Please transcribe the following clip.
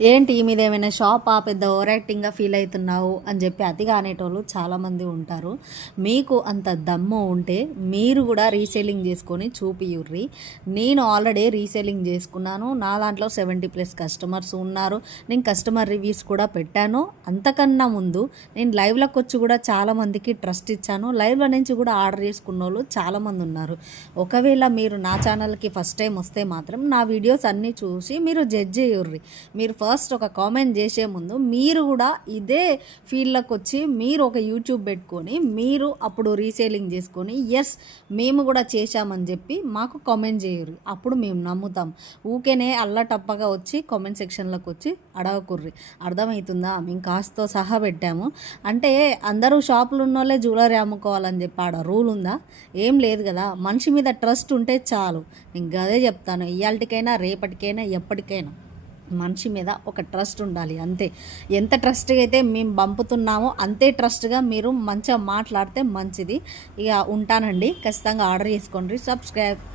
ఏంటి మీద ఏమైనా షాపా, పెద్ద ఓవర్ యాక్టింగ్గా ఫీల్ అవుతున్నావు అని చెప్పి అతిగా అనేటోళ్ళు చాలామంది ఉంటారు. మీకు అంత దమ్ము ఉంటే మీరు కూడా రీసేలింగ్ చేసుకొని చూపియుర్రి. నేను ఆల్రెడీ రీసేలింగ్ చేసుకున్నాను. నా దాంట్లో 70+ కస్టమర్స్ ఉన్నారు. నేను కస్టమర్ రివ్యూస్ కూడా పెట్టాను. అంతకన్నా ముందు నేను లైవ్లోకి వచ్చి కూడా చాలామందికి ట్రస్ట్ ఇచ్చాను. లైవ్లో నుంచి కూడా ఆర్డర్ చేసుకున్న వాళ్ళు చాలామంది ఉన్నారు. ఒకవేళ మీరు నా ఛానల్కి ఫస్ట్ టైం వస్తే మాత్రం నా వీడియోస్ అన్నీ చూసి మీరు జడ్జ్ చేయుర్రి. మీరు ఫస్ట్ ఒక కామెంట్ చేసే ముందు మీరు కూడా ఇదే ఫీల్డ్లోకి వచ్చి మీరు ఒక యూట్యూబ్ పెట్టుకొని మీరు అప్పుడు రీసేలింగ్ చేసుకొని ఎస్ మేము కూడా చేశామని చెప్పి మాకు కామెంట్ చేయరు. అప్పుడు మేము నమ్ముతాం. ఊకేనే అల్లటప్పగా వచ్చి కామెంట్ సెక్షన్లోకి వచ్చి అడగకుర్రి. అర్థమవుతుందా? మేము కాస్తో సహా పెట్టాము. అంటే అందరూ షాపులు ఉన్న వాళ్ళే జ్యువెలరీ అమ్ముకోవాలని చెప్పి ఆడ రూల్ ఉందా? ఏం లేదు కదా. మనిషి మీద ట్రస్ట్ ఉంటే చాలు. నేను అదే చెప్తాను. ఇవాళకైనా రేపటికైనా ఎప్పటికైనా మనిషి మీద ఒక ట్రస్ట్ ఉండాలి అంతే. ఎంత ట్రస్ట్గా అయితే మేము పంపుతున్నామో అంతే ట్రస్ట్గా మీరు మంచిగా మాట్లాడితే మంచిది. ఇక ఉంటానండి. ఖచ్చితంగా ఆర్డర్ చేసుకోండి. సబ్స్క్రైబ్.